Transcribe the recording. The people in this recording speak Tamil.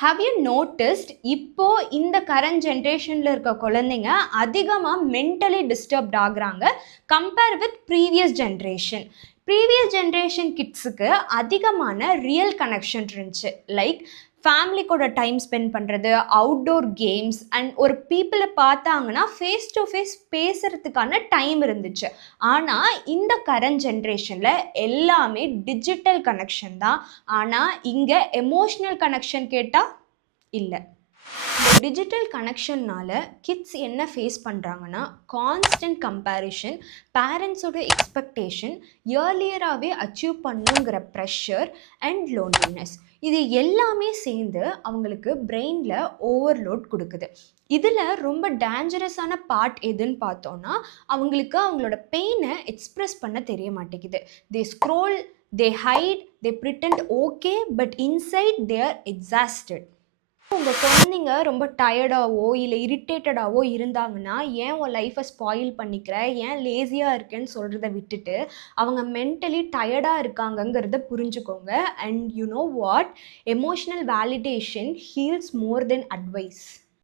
ஹாவ் யூ நோட்டிஸ்ட் இப்போ இந்த கரண்ட் ஜென்ரேஷனில் இருக்க குழந்தைங்க அதிகமாக மென்டலி டிஸ்டர்ப்ட் ஆகுறாங்க கம்பேர் வித் ப்ரீவியஸ் ஜென்ரேஷன் கிட்ஸுக்கு அதிகமான ரியல் கனெக்ஷன் இருந்துச்சு. லைக் ஃபேமிலி கூட டைம் ஸ்பெண்ட் பண்ணுறது, அவுட்டோர் கேம்ஸ் அண்ட் ஒரு பீப்புளை பார்த்தாங்கன்னா ஃபேஸ் டு ஃபேஸ் பேசுகிறதுக்கான டைம் இருந்துச்சு. ஆனால் இந்த கரண்ட் ஜென்ரேஷனில் எல்லாமே டிஜிட்டல் கனெக்ஷன் தான். ஆனால் இங்கே எமோஷ்னல் கனெக்ஷன் கேட்டால் இல்லை. இந்த டிஜிட்டல் கனெக்ஷன்னால் கிட்ஸ் என்ன ஃபேஸ் பண்ணுறாங்கன்னா கான்ஸ்டன்ட் கம்பேரிஷன், பேரண்ட்ஸோட எக்ஸ்பெக்டேஷன், இயர்லியராகவே அச்சீவ் பண்ணுங்கிற ப்ரெஷர் அண்ட் லோன்லினஸ், இது எல்லாமே சேர்ந்து அவங்களுக்கு பிரெயினில் ஓவர்லோட் கொடுக்குது. இதில் ரொம்ப டேஞ்சரஸான பார்ட் எதுன்னு பார்த்தோன்னா அவங்களுக்கு அவங்களோட பெயினை எக்ஸ்ப்ரெஸ் பண்ண தெரிய மாட்டேங்குது. They scroll, they hide, they pretend okay, but inside they are exhausted. உங்கள் குழந்தைங்க ரொம்ப டயர்டாகவோ இல்லை இரிட்டேட்டடாகவோ இருந்தாங்கன்னா ஏன் உன் லைஃப்பை ஸ்பாயில் பண்ணிக்கிற, ஏன் லேசியாக இருக்கேன்னு சொல்கிறத விட்டுட்டு அவங்க மென்டலி டயர்டாக இருக்காங்கங்கிறத புரிஞ்சுக்கோங்க. And you know what, emotional validation heals more then advice.